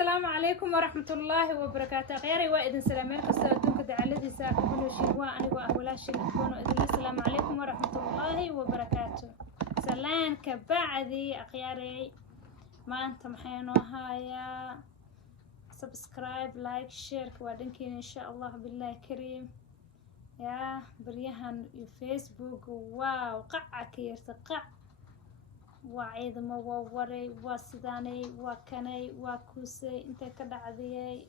السلام عليكم ورحمة الله وبركاته. غيري وإذن سلامير كستودون كدعالدي ساكبون وشيوا أنا وأهولا شيكون إذن السلام عليكم ورحمة الله وبركاته. سلام كبعدي أخياري ما أنت محينو هايا سبسكرايب لايك شير كوادنكين إن شاء الله بالله كريم يا بريهان فيسبوك واو قعك يرتقع وعيد ما ووري واسداني وكني وكوسي انت كدعديي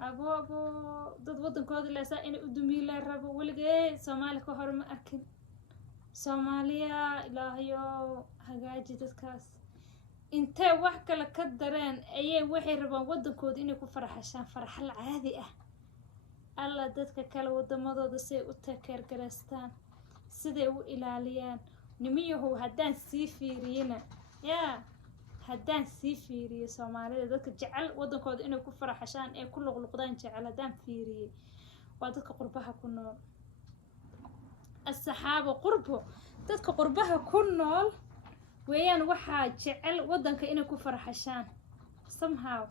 ابو dad wadankooda leesa in u dumiila rabo waligeey Soomaali ka hor ma arkin Soomaaliya ilaahayo hagaaji dadkaas intee wax kale ka dareen ayay waxay rabaan wadankooda inay ku farxashaan farxal caadi ah alla dadka kale wadamadooda say u takeer gareystaan siday u ilaaliyaan nimiyahu haddaan sii fiiriyana yaa haddaan sii fiiriyo Soomaalida dadka jecel wadankooda inay ku faraxashaan ee ku luqluqdaan jecel haddaan fiiriyo waa dadka qurbaha ku nool asxaabo qurbo dadka qurbaha ku nool weeyaan waxaa jecel wadanka inay ku faraxashaan somehow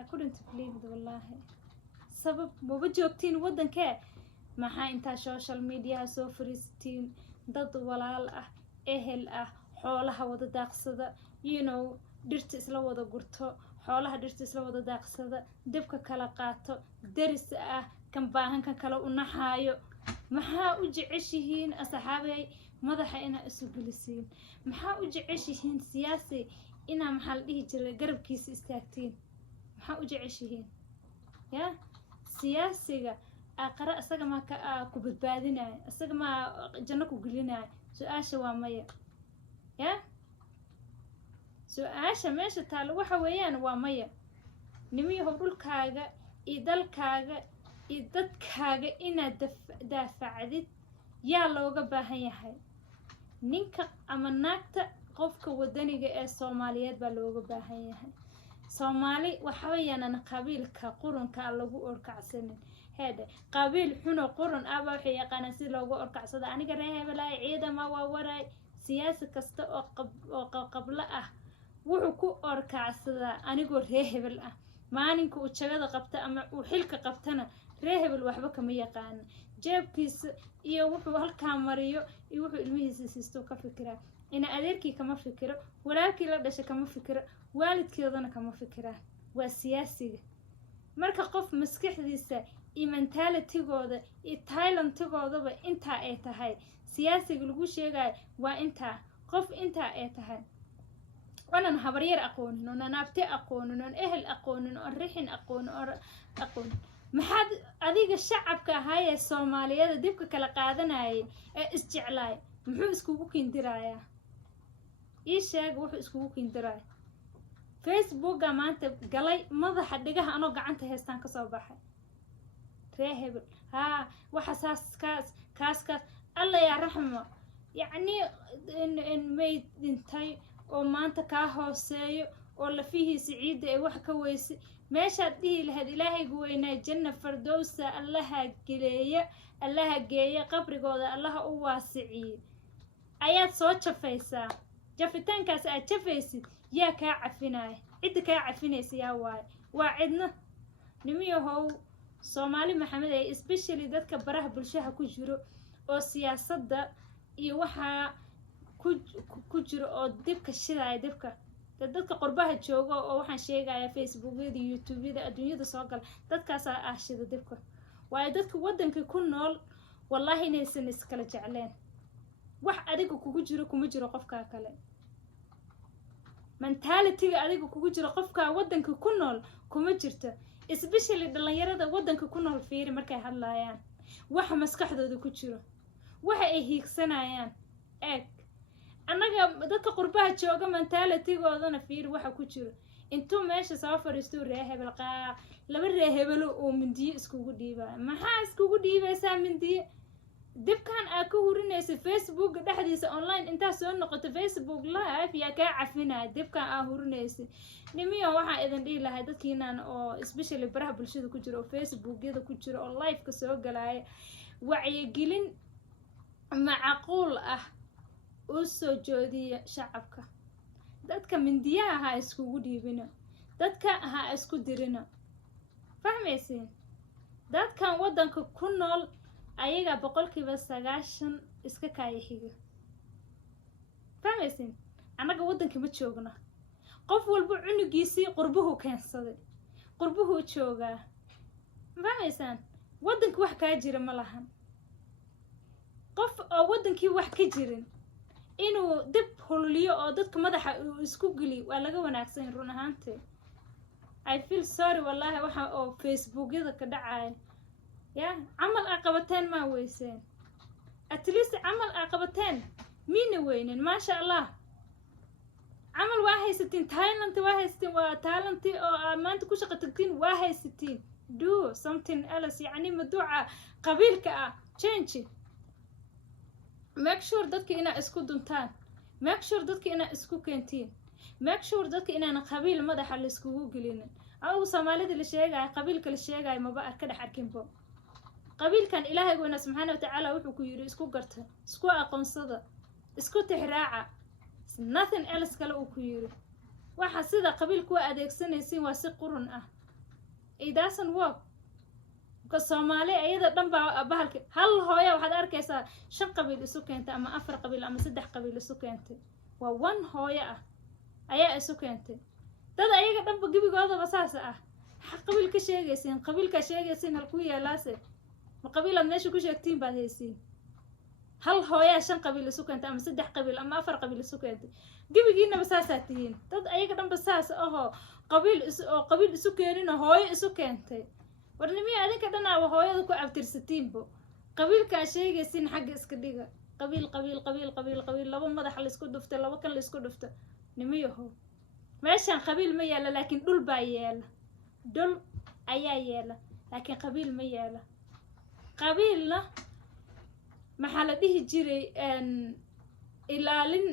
I couldn't believe it wallahi sabab ma joogtiin wadankee maxaa inta social media soo fariistiin dad walaal ah ehel ah xoolaha wada daaqsada dhirta isla wada gurto xoolaha dhirta isla wada daaqsada dibka kala qaato daris ah kan baahan kan kala u naxaayo maxaa u jeceshihiin asxaabay madaxa ina isu gelisiin maxaa u jeceshihiin siyaasi ina maxal dhihi jiray garabkiisa istaagtiin maxaa u jeceshihiin ya siyaasiga aqara asaga ma ka ku badbaadinay asaga ma janno ku gelinay su'aasha waa maya ya su'aasha meesha taal waxa weeyaan waa maya nimiyaha dhulkaaga iyo dalkaaga iyo dadkaaga inaad daafacdid yaa looga baahan yahay ninka ama naagta qofka wadaniga ee Soomaaliyeed baa looga baahan yahay Soomaali waxa weeyaan qabiilka qurunka lagu orkacsanin هذا قبيل حنا قرن أبا وحي يقانا سي لوغو أركعصدا أنيقا ريهي بلاي عيدا ما وراي سياسة كستا قبلأه وحكو أركعصدا أنيقو ريهي بلأه ما أنيقو أتشاقدا قبتا أما وحلقا قبتنا ريهي بالوحبكا ميقانا جيب كيس إيا وحو هالكامريو إيا وحو الميهي سيستو كفكرة إنا أديركي كما فكرة ولكن لدشا كما فكرة والدكي ودانا كما فكرة والسياسي marka qof maskaxdiisa iyo mentalitigooda iyo talentigooda inta ay tahay siyaasiga lagu sheegay waa inta qof inta ay tahay wanan habaryar aqoonin oo naabti aqoonin oo ehel aqoonin oo rixin aqoon maxad adiga shacabka ahay ee Soomaaliyeed dibka kala qaadanayay ee isjeclaay muxuu iskugu kindirayaa ii sheeg wuxuu iskugu kindirayaa Facebook maanta galay madaxa dhigaha anoo gacanta heestaan ka soo baxay reeheb waxa kaas alla ya raxmo yani in may dintay oo maanta ka hooseeyo oo la fihiisa ciida ay wax ka weysi meesha dhihi lahayd ilaahay weynaa janna fardowsa allaha geeya qabrigooda allaha u waasiciyo ayaad soo jafaysaa jafitaankaas aad jafaysid yaa ka cafinay cid ka cafinaysa yaa waa cidna nimiyahow Soomaali maxamed ay especially dadka baraha bulshada ku jiro oo siyaasadda iyo waxa ku jiro oo dibka shiday dibka dadka qurbaha jooga oo waxaan sheegaya Facebook-yada iyo YouTube-yada adduunyada soo gal dadkaas shida dibka waa dadka wadanka ku nool wallahi inaysan iskala jecleen wax adiga kugu jiro kuma jiro qofka kale mentality adiga kugu jiro qofka wadanka ku nool kuma jirto especially dhalinyarada wadanka ku nool fiiri markay hadlayaan waxa maskaxdooda ku jiro waxa ay hiigsanayaan anaga dadka qurbaha jooga mentalitygoodana fiiri waxa ku jiro intuu meesha soo fariisto reehebel laba reehebel oo mindiyo iskugu dhiibaa maxaa iskugu dhiibaysaa mindiyo dibkan aad ku hurinaysa Facebook dhaxdiisa online inta soo noqoto Facebook live yaa ka cafinaa dibkan aad hurinaysa nimiyo waxa idin dhihi lahay dadkiinan oo especially baraha bulshada ku jiro Facebook-yada ku jiro oo live ka soo galay wacyigelin macquul ah u soo joodiya shacabka dadka mindiyaha ha iskugu dhiibino dadka ha isku dirino fahmaysiin dadkan waddanka ku nool ayaga 90% iska kaayaxiga fahmaysiin anaga waddanka ma joogno qof walba cunugiisii qurbuhu keensaday qurbuhu joogaa fahmaysaan waddanka wax kaa jira ma lahan qof oo waddankii wax ka jirin inuu dib hululiyo oo dadka madaxa isku geli waa laga wanaagsan run ahaantii I feel sorry wallahi waxa oo facebookyada ka dhacay ya camal aqabateen ma weyseen at least camal aqabateen miina weynin ma sha Allah camal waa haysatiin talent waa haysatiin waa talent oo maanta ku shaqo tagtiin waa haysatiin do something else يعني مدوعة قبيلك change make sure dadka ina isku duntaan make sure dadka ina isku keentiin make sure dadka ina qabiil madaxa la iskugu gelinin aw Soomaalida la sheegay qabiilka la sheegay ma ba ka dhaxarkinbo qabiilkan Ilaahay goona subhanahu wa ta'ala wuxuu ku yiri isku garta isku aqoonsada isku tixraaca nothing else kale uu ku yiri waxa sida qabiilku adeegsanaysiin waa si qurun ah it doesn't work ka Soomaali ayada dhan baa bahalka hal hooyo waxaad arkaysaa 5 qabiil isu keentay ama 4 qabiil ama 3 qabiil isu keentay waa one hooyo ah ayaa isu keentay dad ayaga dhan ba gibigooda basaas ah qabiil ka sheegaysiin qabiilka sheegaysiin halku yeelaase ma qabiil aad meesha ku sheegtiin baad haysiin hal hooyo 5 qabiil isu keentay ama 3 qabiil ama 4 qabiil isu keentay gibigiina basaasatiin dad ayaga dhan basaas ah qabiil isu keenina hooyo isu keentay warnimii adinka dhan waa hooyada ku abtirsatiinbo qabiilka sheegaysiin xagga iska dhiga qabiil laba madax la isku dhuftay laba kan la isku dhuftay nimiyaho meeshan qabiil ma yaala laakiin dhul baa yaala dhul ayaa yaala laakiin qabiil ma yaala qabiilna maxaa la dhihi jiray ilaalin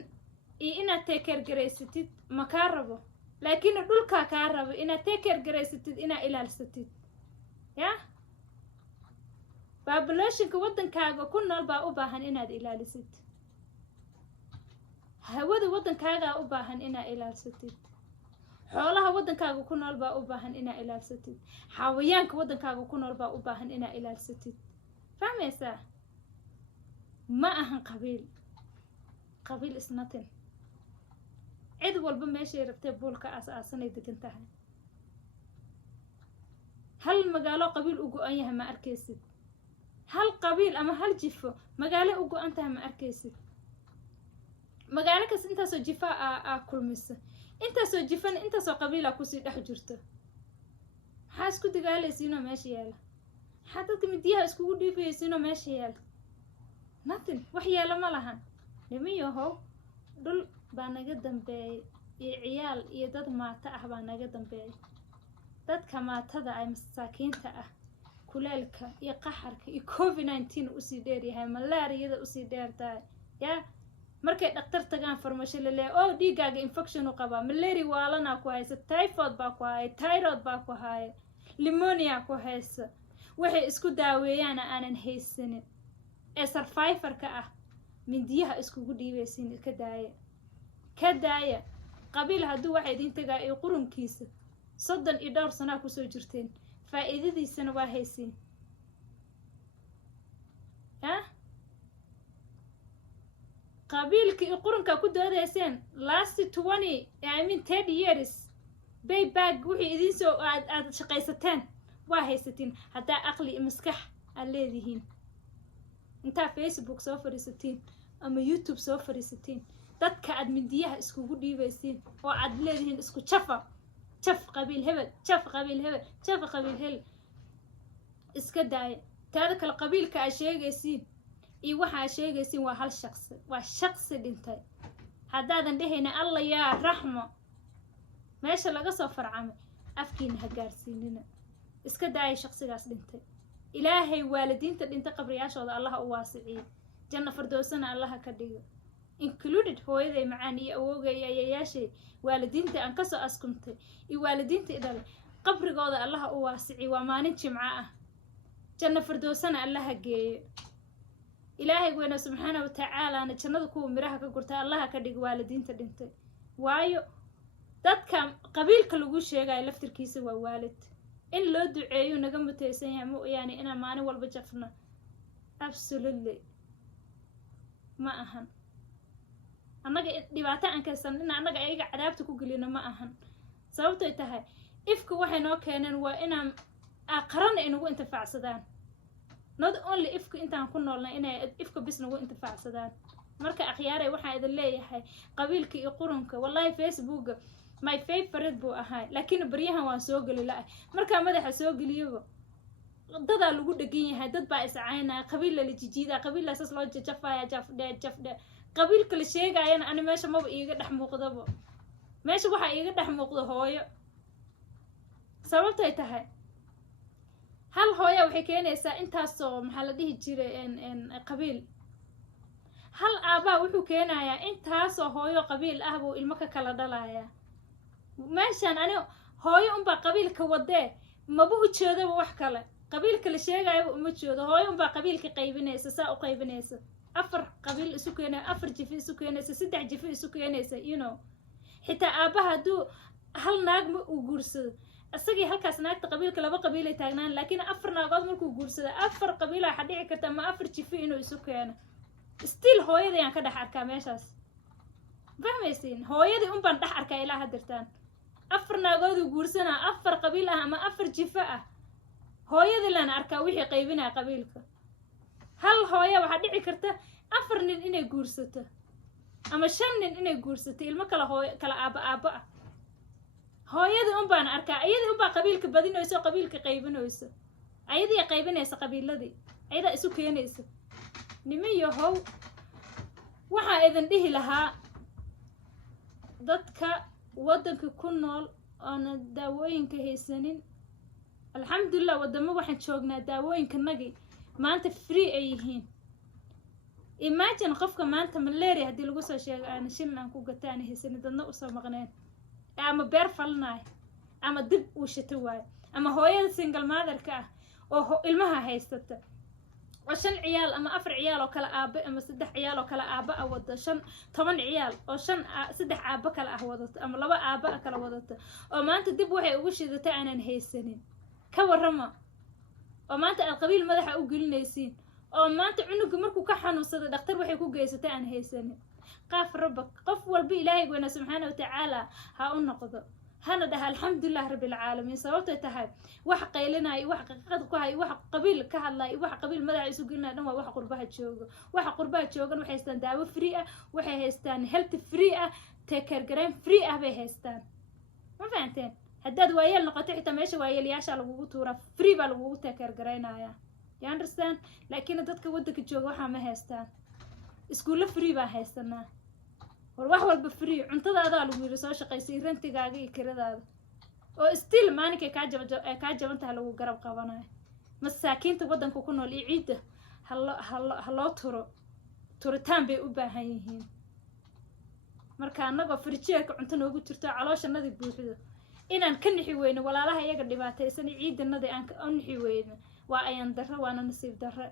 iyo inaad teekeer garaysatid ma kaa rabo laakiin dhulka kaa rabo inaad teekeer garaysatid inaad ilaalsatid ya populationka waddankaaga ku nool baa u baahan inaad ilaalisid hawada waddankaaga u baahan inaad ilaalsatid xoolaha waddankaaga ku nool baa u baahan inaad ilaalsatid xawayaanka waddankaaga ku nool baa u baahan inaad ilaalsatid fahmaysaa ma ahan qabiil is nothing cid walba meeshay rabtay buulka aasaasanay degan tahay hal magaalo qabiil u go'an yahay ma arkaysid hal qabiil ama hal jifo magaalo u go'an tahay ma arkaysid magaalo kas intaasoo jifa kulmisa intaasoo jifan intaasoo qabiila ku sii dhex jirto maxaa isku dagaalaysiinoo meesha yaala maxaa dadka midiyaha iskugu dhiifaysiinoo meesha yaala nothing wax yaala ma lahan nimiyahow dhul baa naga dambeeyay iyo ciyaal iyo dad maata ah baa naga dambeeyay dadka maatada ay masaakiinta ah kuleelka iyo qaxarka iyo COVID-19 u sii dheer yahay malaariyada u sii dheertahay ya markay dhaqtar tagaan farmasho la leeyahay oo dhiigaaga infection u qaba malaria waalana ku haysa typhoid baa ku haya thyroid baa ku haya pneumonia ku haysa waxay isku daaweeyaan aanan haysanin ee survivorka ah mindiyaha iskugu dhiibaysiin ka daaya qabiil hadduu waxa idin tagaa ee qurunkiisa 32 sano ku soo jirteen faa'iidadiisana waa haysiin qabiilka iyo qurunka ku doodayseen last 30 years payback wixii idin soo aad shaqaysateen waa haysatiin haddaa aqli iyo maskax aad leedihiin intaa Facebook soo fariisatiin ama YouTube soo fariisatiin dadka aad midiyaha iskugu dhiibaysiin oo aad leedihiin isku jaf qabiil hebel iska daaya taada kale qabiilka ay sheegaysiin iyo waxa sheegaysiin waa hal shakhsi waa shakhsi dhintay haddaadan dhehayna alla yaa raxmo meesha laga soo farcamay afkiina ha gaarsiinina iska daaya shakhsigaas dhintay ilaahay waalidiinta dhintay qabriyaashooda allaha u waasiciyo janno fardoosana allaha ka dhigo included hooyaday macaan iyo awoogay iyo ayayaashay waalidiinta aan ka soo askuntay iyo waalidiinta idhalay qabrigooda allaha u waasiciyo waa maalin jimco ah janno fardoosana allaha geeyo ilaahay weyna subxaanahu wa ta'aalaana jannada kuwa miraha ka gurta allaha ka dhigo waalidiinta dhintay waayo dadka qabiilka lagu sheegayo laftirkiisa waa waalid in loo duceeyo naga mutaysan yahay mooyaane inaan maalin walba jafno absolutely ma ahan annaga dhibaato aan kaysan in annaga ayaga cadaabta ku gelino ma ahan sababtay tahay ifka waxay noo keeneen waa inaan aqrana inagu intifaacsadaan not only ifka intaan ku noolnay inay ifka bis nagu intifaacsadaan marka akhyaaray waxaan idin leeyahay qabiilka iyo qurunka wallahi Facebook my favorite buu ahaa laakiin baryahan waan soo gali la'ay marka madaxa soo galiyo dadaa lagu dhagan yahay dad baa iscaynaa qabiil la jijiida qabiil la sas loo jafaya jafde qabiilka la sheegayana ani meesha maba iiga dhex muuqdaba meesha waxa iiga dhex muuqdo hooyo sababtay tahay hal hooyo waxay keenaysaa intaasoo maxaa la dhihi jiray qabiil hal aabaa wuxuu keenayaa intaasoo hooyo qabiil ah buu ilmo ka kala dhalayaa meeshaan ani hooyo unbaa qabiilka wadee maba u jeedaba wax kale qabiilka la sheegayaba uma jeedo hooyo unbaa qabiilka qaybinaysa saa u qaybinaysa afar qabiil isu keenaysa afar jifi isu keenaysa saddex jifi isu keenaysa you know xitaa aabaha hadduu hal naag ma uu guursado isagii halkaas naagta qabiilka laba qabiilay taagnaan laakiin afar naagood markuu guursado afar qabiil waxaa dhici karta ama afar jifi inuu isu keeno still hooyadii aan ka dhex arkaa meeshaas fahmaysiin hooyadii unbaan dhex arkaa ilaa haddirtaan afar naagooduu guursanaa afar qabiil ah ama afar jifo ah hooyadii laan arkaa wixii qaybinaa qabiilka hal hooya waxaa dhici karta afar nin inay guursato ama 5 nin inay guursato ilmo kala hooyo kala aaba ah hooyadii unbaan arkaa iyadii unbaa qabiilka badinayso qabiilka qaybinayso ayadii qaybinaysa qabiiladii ayada isu keenaysa nimiyo how waxaa idin dhihi lahaa dadka waddanka ku nool oona daawooyinka haysanin alxamdulillah wadamo waxaan joognaa daawooyinkanagii maanta free ay yihiin imagine qofka maanta malaria haddii lagu soo sheego aan shilin aan ku gato aan haysanin dadna usoo maqneen ama beer falnaay ama dib uu shito waayo ama hooyada single motherka ah oo ilmaha haysata oo 5 ciyaal ama 4 ciyaal oo kala aaba ama 3 ciyaal oo kala aaba ah wada 10 ciyaal oo 3 aaba kala ah wadato ama 2 aaba kala wadato oo maanta dib waxay ugu shidatay aanan haysanin ka warrama oo maanta aad qabiil madaxa u gelinaysiin oo maanta cunuga markuu ka xanuunsado dhakhtar waxay ku geysatay aan haysanin qaaf rabbak qof walba ilaahay goona subhanahu wa ta'ala ha u noqdo hana dhaha alxamdulillah rabbil caalamiin sababtay tahay wax qaylinay wax qaqad ku hay wax qabiil ka hadlay wax qabiil madaxa isu gelinay dhan waa wax qurbaha joogo wax qurbaha joogan waxay haystaan daawo free ah waxay haystaan health free ah take care garan free ah bay haystaan ma fahanteen haddaad waayeel noqoto xitaa meesha waayeelyaasha lagugu tuura free baa lagugu take care garaynaya you understand laakiin dadka waddanka jooga waxa ma haystaan iskuulo free baa haystanaa war wax walba free cuntadaada lagu yiri soo shaqaysay rantigaaga iyo kiradaada oo still maalinka ka jabantahay lagu garab qabanayo masaakiinta waddanka ku nool iyo ciida haloo turitaan bay u baahan yihiin marka anagoo frijeerka cunto noogu jirto calooshanadi buuxido inaan ka nixi weyno walaalaha iyaga dhibaataysan ciidanada aan ka nixi weyno waa ayaan darro waana nasiib darro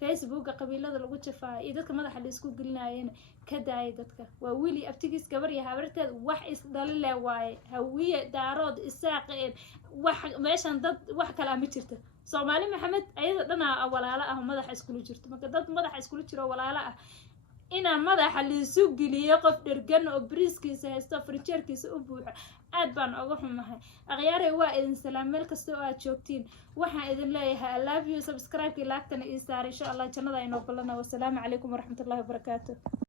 Facebook qabiilada lagu jafaa iyo dadka madaxa la isku gelinaayeen ka daayay dadka waa wili abtigiis gabar iyo habarteed wax is dhalile waaye hawiye daarood isaaqeen wax meeshan dad wax kala ma jirto Soomaali Maxamed ayada dhana walaalo ah madaxa isku jirto marka dad madaxa isku jiro walaalo ah ina madaxa la isu geliyo qof dhergan oo briskiisa haysto frijeerkiisa u buuxo aad baan uga xumahay aqyaaray waa idin salaam meel kasta oo aad joogtiin waxaan idin leeyahay I love you subscribe-ka laagtana ii saar insha Allah jannada inoo balana wassalaamu calaykum waraxmatullaahi wabarakaatuh